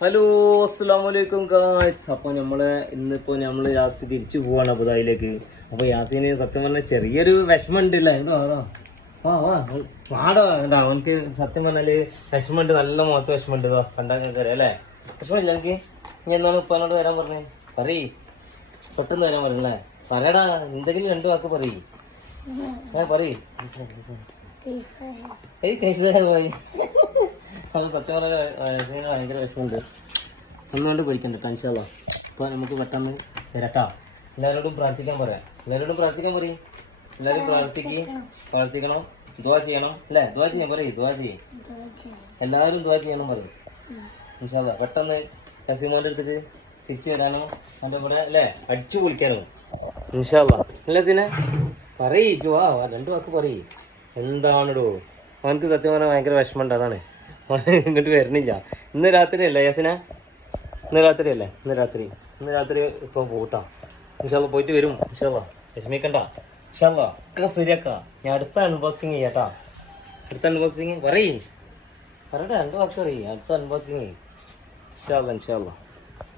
Hello അസ്സലാമലൈക്കും guys. അപ്പോൾ ഇന്നിപ്പോൾ നമ്മൾ ലാസ്റ്റ് തിരിച്ചു പോവാണ് അബുദാബിയിലേക്ക്. അപ്പോൾ യാസീന് സത്യം പറഞ്ഞാൽ ചെറിയൊരു വിഷമമുണ്ടല്ല. എന്തോ വാ വാ വാടോ. എന്താ അവനക്ക് സത്യം പറഞ്ഞാൽ വിഷമമുണ്ട്, നല്ല മുഖത്ത് വിഷമമുണ്ട്. കണ്ടാൽ കയറി അല്ലേ? വിഷമമില്ല എനിക്ക്. ഇനി എന്താണ് ഉപ്പാനോട് വരാൻ പറഞ്ഞേ? പറയ്, പെട്ടെന്ന് വരാൻ പറഞ്ഞേ. പറയടാ, എന്തെങ്കിലും രണ്ടു വാക്ക് പറയ്. പറയ്. അത് സത്യം പറഞ്ഞാൽ ഭയങ്കര വിഷമമുണ്ട്. ഒന്നുകൊണ്ട് പേടിക്കണ്ട, കൻഷാവാ. അപ്പോൾ നമുക്ക് പെട്ടെന്ന് വരട്ടാ. എല്ലാവരോടും പ്രാർത്ഥിക്കാൻ പറയാം. എല്ലാവരോടും പ്രാർത്ഥിക്കാൻ പറയും. എല്ലാവരും പ്രാർത്ഥിക്കണം, ദുആ ചെയ്യണം അല്ലേ? ദുആ ചെയ്യാൻ പറയും. ദുആ ചെയ്യും, എല്ലാവരും ദുആ ചെയ്യണം പറയും. ഇൻഷാ അല്ലാഹ് പെട്ടെന്ന് യസീമോൻ്റെ അടുത്തേക്ക് തിരിച്ചു വരാനോ അവൻ്റെ കൂടെ അല്ലേ അടിച്ചു പൊളിക്കാനോ ഇൻഷാ അല്ലാഹ്. അല്ലേ സീനെ? പറയ് ജുവാ, രണ്ടു വാക്ക് പറയ്. എന്താണിടോ അവനക്ക് സത്യം പറഞ്ഞാൽ ഭയങ്കര വിഷമമുണ്ട്. അതാണ് ഇങ്ങോട്ട് വരുന്നില്ല. ഇന്ന് രാത്രി അല്ലേ യാസിന? ഇന്ന് രാത്രി ഇപ്പോൾ പോട്ടാ. ഇൻഷാല്ലാ പോയിട്ട് വരും. ഇൻഷാല്ലാ വിഷമിക്കണ്ട. ഇൻഷാല്ലാ ഒക്കെ ശരിയാക്കാം. ഞാൻ അടുത്ത അൺബോക്സിങ് ചെയ്യാട്ടാ. അടുത്ത അൺബോക്സിങ് പറയേ, രണ്ടു വാക്ക് പറയ്. അടുത്ത അൺബോക്സിങ് ഇൻഷാല്ലാ.